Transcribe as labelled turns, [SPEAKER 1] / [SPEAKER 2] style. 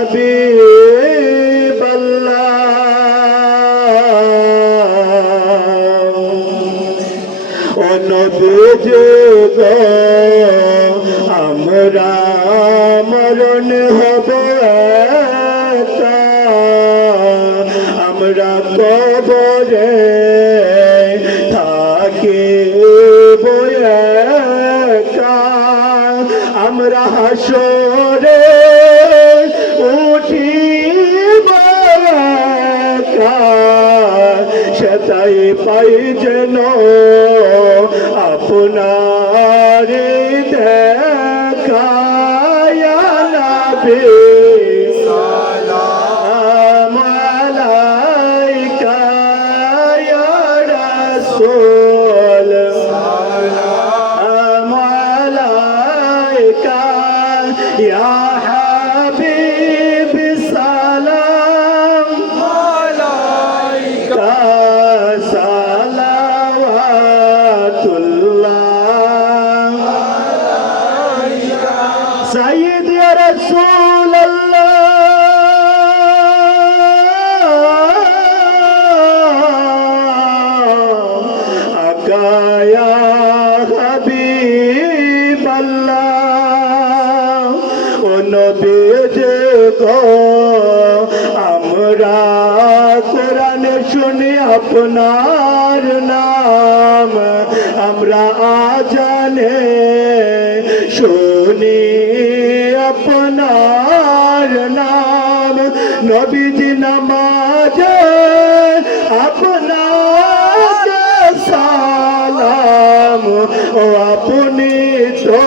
[SPEAKER 1] হাবিব ও নবীজি আমরা মরণ হব আমরা কবরে থাকি বয়া আমরা হাসো সেটাই পাই যেন আপনার দেখা নবী সালাম سيد يا رسول الله أكا يا حبيب الله ونبي جيكو أمرا قرآن شني أبنار نام أمرا آجانے শুনি আপনার নাম নবীজি নামাজ আপনার সালাম ও আপনি তো